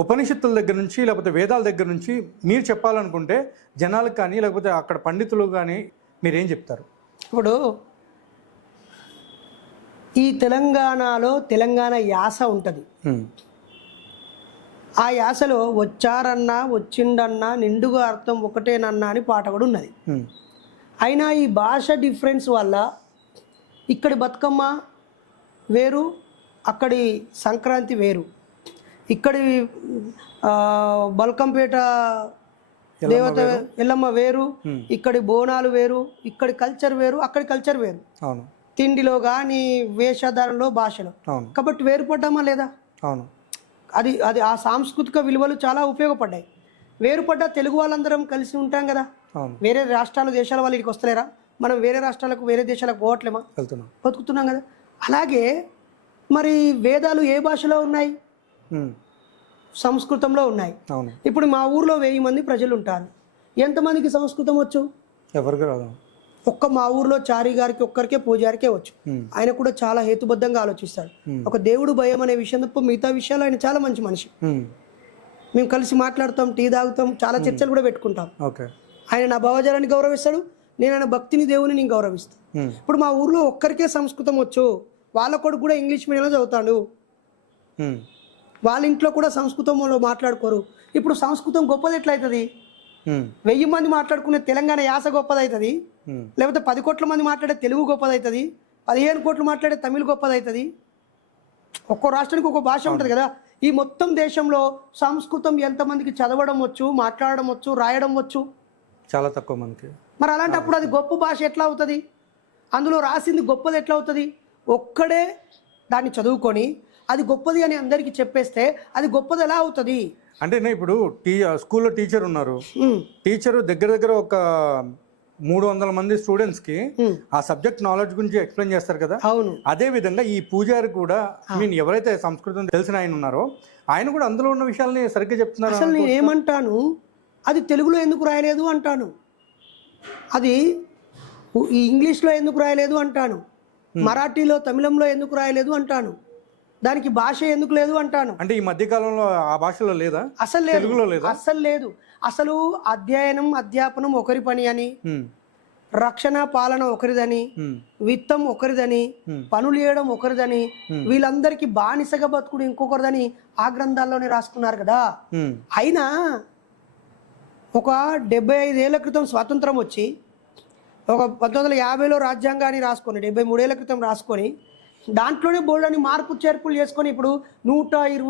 ఉపనిషత్తుల దగ్గర నుంచి లేకపోతే వేదాల దగ్గర నుంచి మీరు చెప్పాలనుకుంటే జనాలకు కానీ లేకపోతే అక్కడ పండితులు కానీ మీరేం చెప్తారు? ఇప్పుడు ఈ తెలంగాణలో తెలంగాణ యాస ఉంటుంది. ఆ యాసలో వచ్చారన్నా వచ్చిండన్నా నిండుగా అర్థం ఒకటేనన్నా అని పాట కూడా ఉన్నది. అయినా ఈ భాష డిఫరెన్స్ వల్ల ఇక్కడి బతుకమ్మ వేరు, అక్కడి సంక్రాంతి వేరు, ఇక్కడి బల్కంపేట దేవత ఎల్లమ్మ వేరు, ఇక్కడి బోనాలు వేరు, ఇక్కడి కల్చర్ వేరు, అక్కడి కల్చర్ వేరు. అవును. తిండిలో కానీ వేషధారణలో భాషలో. కాబట్టి వేరుపడ్డామా లేదా? అవును. అది అది ఆ సాంస్కృతిక విలువలు చాలా ఉపయోగపడ్డాయి. వేరుపడ్డ తెలుగు వాళ్ళందరం కలిసి ఉంటాం కదా. వేరే రాష్ట్రాలు దేశాల వాళ్ళు ఇక్కడికి వస్తలేరా? మనం వేరే రాష్ట్రాలకు వేరే దేశాలకు పోవట్లేమా? బతుకుతున్నాం కదా. అలాగే మరి వేదాలు ఏ భాషలో ఉన్నాయి? సంస్కృతంలో ఉన్నాయి. ఇప్పుడు మా ఊర్లో 1000 మంది ప్రజలు ఉంటారు. ఎంతమందికి సంస్కృతం వచ్చు? ఎవరికి రాదు. ఒక్క మా ఊర్లో చారి గారికి ఒక్కరికే పూజారికే వచ్చు. ఆయన కూడా చాలా హేతుబద్ధంగా ఆలోచిస్తాడు. ఒక దేవుడు భయం అనే విషయం తప్ప మిగతా విషయాలు ఆయన చాలా మంచి మనిషి. మేము కలిసి మాట్లాడతాం, టీ తాగుతాం, చాలా చర్చలు కూడా పెట్టుకుంటాం. ఆయన నా భావజాలాన్ని గౌరవిస్తాడు, నేను ఆయన భక్తిని దేవుని నేను గౌరవిస్తాను. ఇప్పుడు మా ఊర్లో ఒక్కరికే సంస్కృతం వచ్చు, వాళ్ళ కొడుకు కూడా ఇంగ్లీష్ మీడియంలో చదువుతాడు, వాళ్ళ ఇంట్లో కూడా సంస్కృతంలో మాట్లాడుకోరు. ఇప్పుడు సంస్కృతం గొప్పది ఎట్లయితుంది? 1000 మంది మాట్లాడుకునే తెలంగాణ యాస గొప్పదవుతుంది, లేకపోతే 10 కోట్ల మంది మాట్లాడే తెలుగు గొప్పదవుతుంది, 15 కోట్లు మాట్లాడే తమిళ్ గొప్పదవుతుంది. ఒక్కో రాష్ట్రానికి ఒక్కో భాష ఉంటుంది కదా. ఈ మొత్తం దేశంలో సంస్కృతం ఎంతమందికి చదవడం వచ్చు, మాట్లాడడం వచ్చు, రాయడం వచ్చు? చాలా తక్కువ మందికి. మరి అలాంటప్పుడు అది గొప్ప భాష ఎట్లా అవుతుంది? అందులో రాసింది గొప్పది ఎట్లా అవుతుంది? ఒక్కడే దాన్ని చదువుకొని అది గొప్పది అని అందరికీ చెప్పేస్తే అది గొప్పది ఎలా అవుతుంది? అంటే ఇప్పుడు స్కూల్లో టీచర్ ఉన్నారు, టీచర్ దగ్గర ఒక 300 మంది స్టూడెంట్స్ కి ఆ సబ్జెక్ట్ నాలెడ్జ్ గురించి ఎక్స్ప్లెయిన్ చేస్తారు కదా. అవును. అదే విధంగా ఈ పూజారి కూడా ఎవరైతే సంస్కృతం తెలిసిన ఆయన ఉన్నారో ఆయన కూడా అందులో ఉన్న విషయాల్ని సరిగ్గా చెప్తున్నారు. అసలు నేను ఏమంటాను, అది తెలుగులో ఎందుకు రాయలేదు అంటాను, అది ఇంగ్లీష్లో ఎందుకు రాయలేదు అంటాను, మరాఠీలో తమిళంలో ఎందుకు రాయలేదు అంటాను, దానికి భాష ఎందుకు లేదు అంటాను. అంటే ఈ మధ్య కాలంలో ఆ భాషలో లేదా? అసలు లేదు, అసలు లేదు. అసలు అధ్యయనం అధ్యాపనం ఒకరి పని అని, రక్షణ పాలన ఒకరిదని, విత్తం ఒకరిదని, పనులు చేయడం ఒకరిదని, వీళ్ళందరికీ బానిసగా బతుకుడు ఇంకొకరిదని ఆ గ్రంథాల్లోనే రాసుకున్నారు కదా. అయినా ఒక 75 ఏళ్ల క్రితం స్వాతంత్రం వచ్చి ఒక 1950లో రాజ్యాంగాన్ని రాసుకొని 73 ఏళ్ల క్రితం రాసుకొని దాంట్లోనే బోల్డని మార్పు చేర్పులు చేసుకొని ఇప్పుడు 120